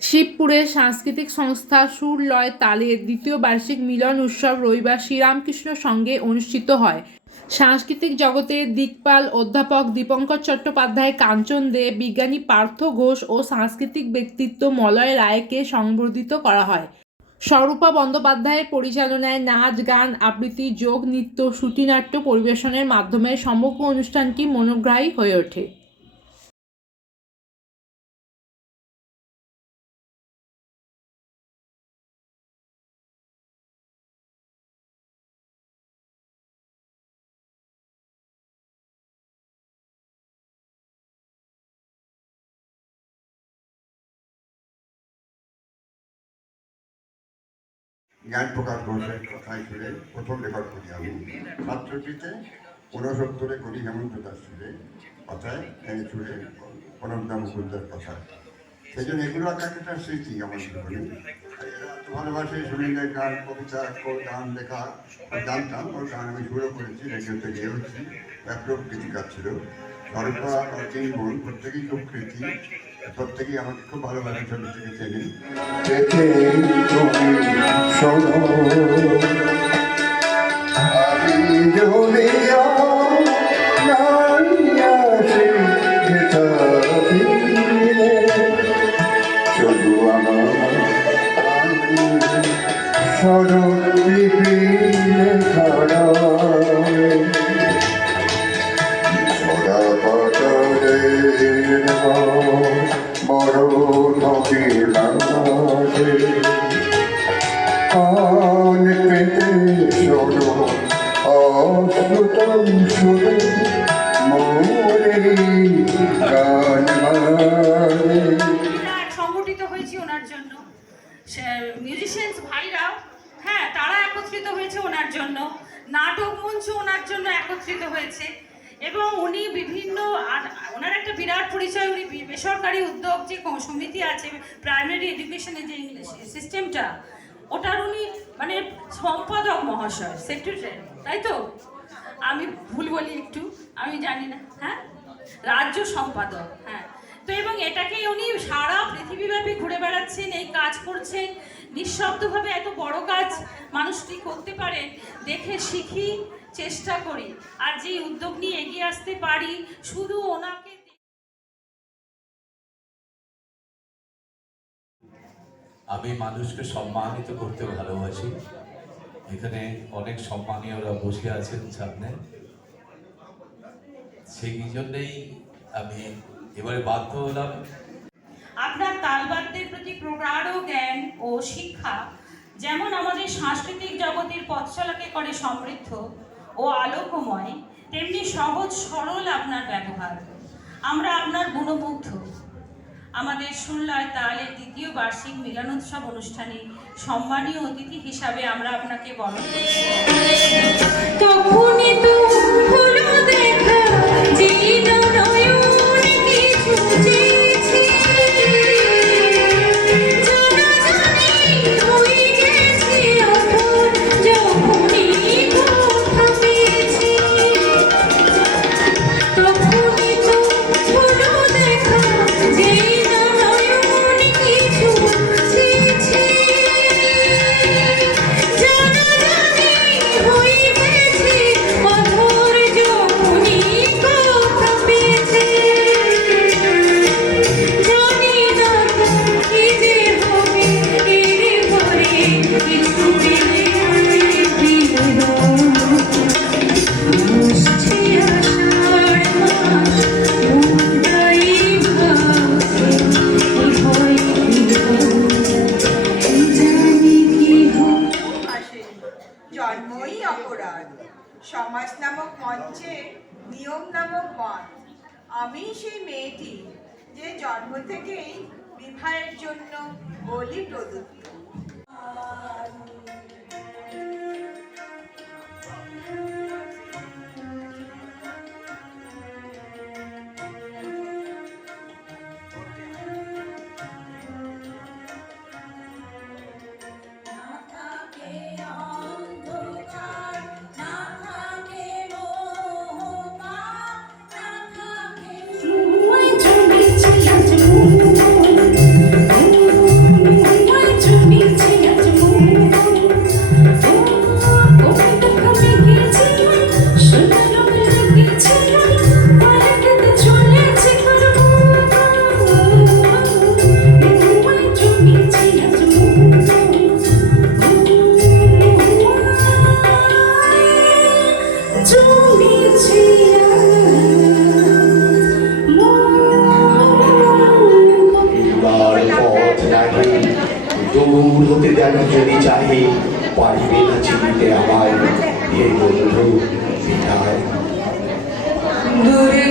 শিবপুরের সাংস্কৃতিক সংস্থা সুর লয় তালের দ্বিতীয় বার্ষিক মিলন উৎসব রবিবার শ্রীরামকৃষ্ণ সঙ্গে অনুষ্ঠিত হয়। সাংস্কৃতিক জগতের দিকপাল অধ্যাপক দীপঙ্কর চট্টোপাধ্যায়, কাঞ্চন দে, বিজ্ঞানী পার্থ ঘোষ ও সাংস্কৃতিক ব্যক্তিত্ব মলয় রায়কে সংবর্ধিত করা হয়। স্বরূপা বন্দ্যোপাধ্যায়ের পরিচালনায় নাচ, গান, আবৃত্তি, যোগ, নৃত্য, শ্রুতিনাট্য পরিবেশনের মাধ্যমে সমগ্র অনুষ্ঠানটি মনোগ্রাহী হয়ে ওঠে। জ্ঞান প্রকাশ ঘোষের কথাই শুনে প্রথম রেকর্ড করি আমি। ছাত্রটিতে ঊনসত্তরে করি হেমন্ত দাস সুরে কথায় সুরে অনন্ত মুকুন্দার কথায়। সেই জন্য এগুলো একটা স্মৃতি আমার জীবনে। ভালোবাসে সুনীলের গান, কবিতা গান, লেখা জানতাম ওর গান আমি শুরু করেছি রেডিওতে গেয়েওছি ব্যাপক গীতিকার ছিল। সরকার আর তিন বোন প্রত্যেকেই খুব প্রত্যেকেই আমাকে খুব ভালোবাসে, ছোট থেকে চেনে। দেখে সংগঠিত হয়েছি ওনার জন্য। মিউজিশিয়ানস ভাইরাও হ্যাঁ তারা একত্রিত হয়েছে ওনার জন্য। নাটক মঞ্চ ওনার জন্য একত্রিত হয়েছে। এবং উনি বিভিন্ন ওনার একটা বিরাট পরিচয় উনি বেসরকারি উদ্যোগ যে সমিতি আছে প্রাইমারি এডুকেশনের যে ইংলিশ সিস্টেমটা ওটার উনি মানে সম্পাদক মহাশয় সেক্রেটারি তাই তো? আমি ভুল বলি একটু? আমি জানি না। হ্যাঁ? রাজ্য সম্পাদক হ্যাঁ। তো এবং এটাকে উনি সারা পৃথিবীব্যাপী ঘুরে বেড়াচ্ছেন, এই কাজ করছেন। নিঃশব্দভাবে এত বড় কাজ মানুষটি করতে পারেন, দেখে শিখি, চেষ্টা করি। আর যে উদ্যোগ নিয়ে এগিয়ে আসতে পারি, শুধু ওনাকে আমি মানুষকে সম্মানিত করতে ভালোবাসি। এখানে অনেক সম্মানীয়রা বসে আছেন সামনে। সেই জন্যেই আমি এবারে বাধ্য হলাম। আপনার তালবাদ্যের প্রতি প্রগাঢ় জ্ঞান ও শিক্ষা, যেমন আমাদের সাংস্কৃতিক জগতের পথচলাকে করে সমৃদ্ধ ও আলোকময়, তেমনি সহজ সরল আপনার ব্যবহার। আমরা আপনার গুণমুগ্ধ আমাদের সুরলয় তালের দ্বিতীয় বার্ষিক মিলনোৎসব অনুষ্ঠানে সম্মানীয় অতিথি হিসাবে আমরা আপনাকে বরণ করছি। জন্য বলি প্রদত্ত। দূর যদি চাহে পারিবে না চিনিতে আমায় হে বন্ধু বিদায় দূরে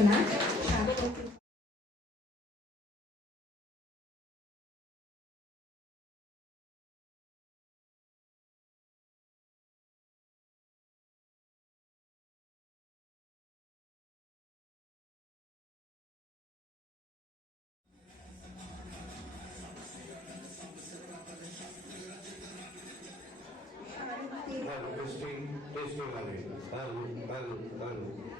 funcionar. Testing, testing, testing, testing, testing, testing, testing,